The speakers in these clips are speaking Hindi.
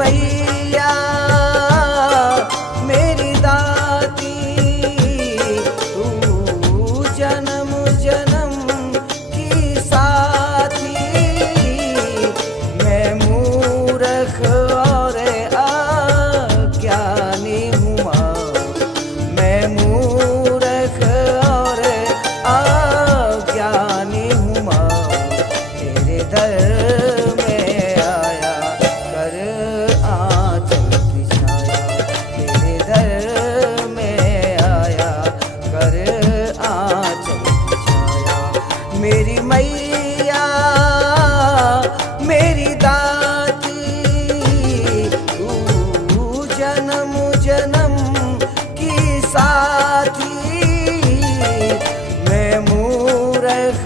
मैया मेरी दाती, तू जन्म जन्म की साथी। मैं मूर्ख और अज्ञानी हूँ माँ, मैं मूर्ख और अज्ञानी हूँ माँ। तेरे दर में आया कर आंचल की छाया, तेरे दर में आया कर आंचल की छाया। मेरी मैया मेरी दाती, तू जन्म जन्म की साथी। मैं मूर्ख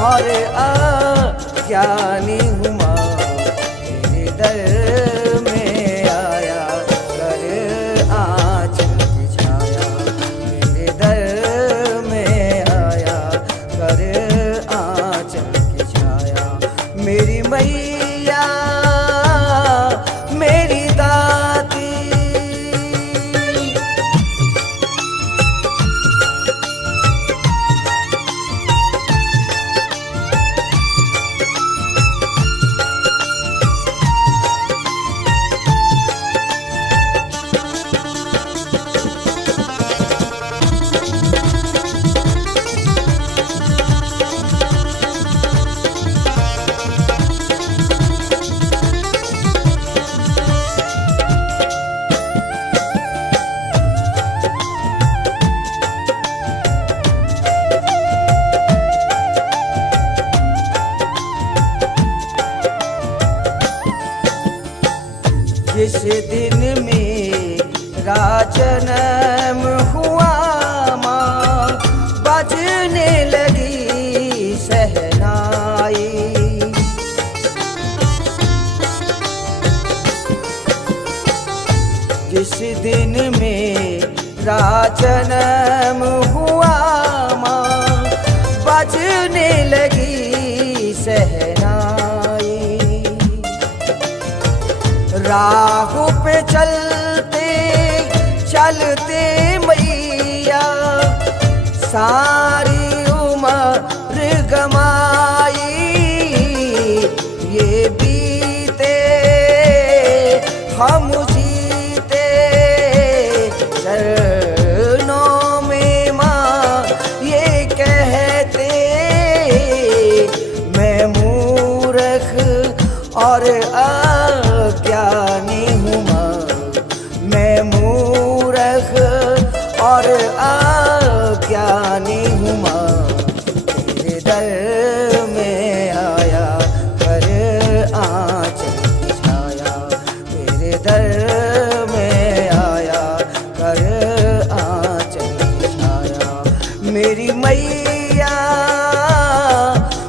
और अज्ञानी हूँ माँ, तेरे दर में आया कर आंचल की छाया, तेरे दर में आया कर आंचल की छाया। मेरी मैया मेरी दाती। जिस दिन मेरा जन्म हुआ माँ, बजने लगी शहनाई। जिस दिन मेरा जन्म हुआ माँ, बजने लगी शहनाई। राह पे चलते चलते मैया सारी उम्र गमाई। ये बीते हम जीते चरणों में माँ, ये कहते मैं मूर्ख और अज्ञानी हूँ माँ, मैं मूर्ख और अज्ञानी हूँ माँ। तेरे दर में आया कर आंचल की छाया, तेरे दर में आया कर आंचल की छाया। मेरी मैया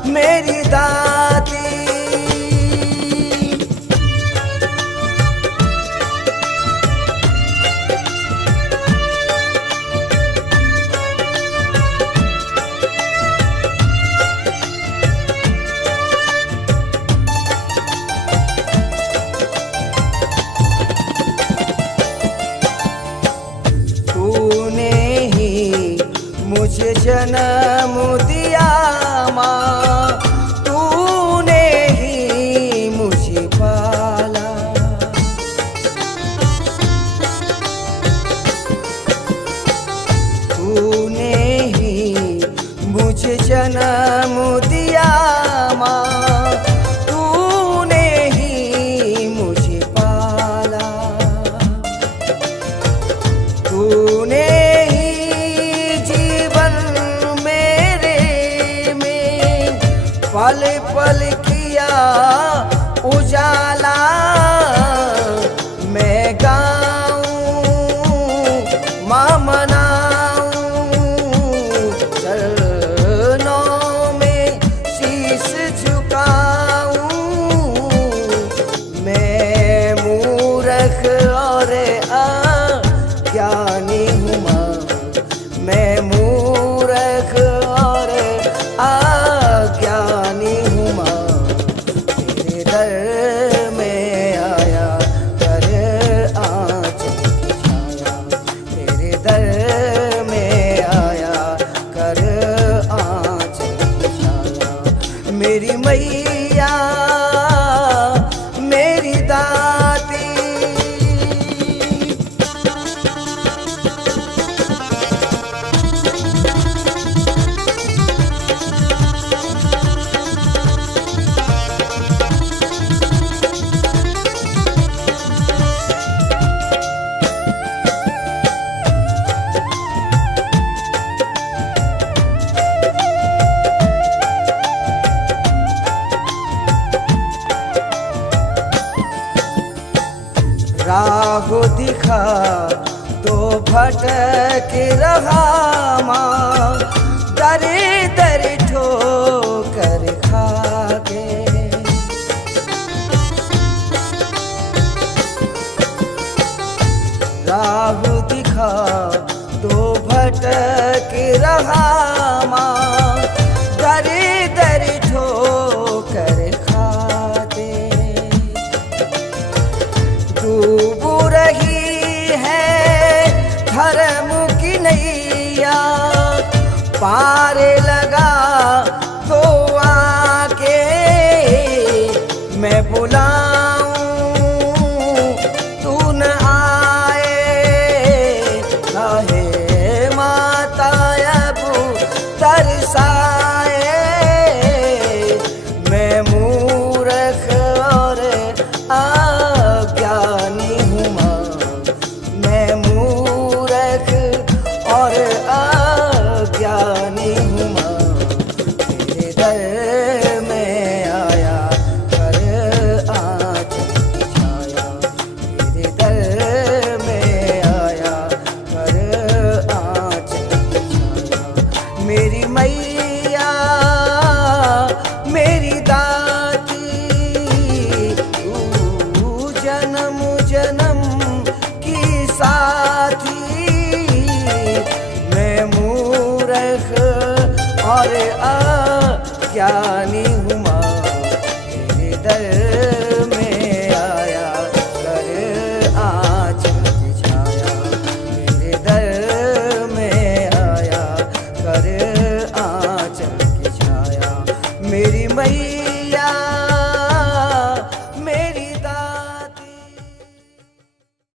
मेरी दाती। तूने ही मुझे जन्म दिया माँ, तूने ही मुझे पाला। तूने ही मुझे जन्म दिया माँ, तूने ही मुझे पाला। तूने ही जीवन मेरे में पल पल किया उजाला। मैं गाऊं माँ मनाऊं, चरणों में शीश झुकाऊं। मैं मूर्ख और अज्ञानी हूँ माँ, मैं मूर्ख और अज्ञानी हूँ माँ। तेरे दर में मेरी मैया मेरी दाती। राह दिखा तो भटक रहा माँ, दर दर ठो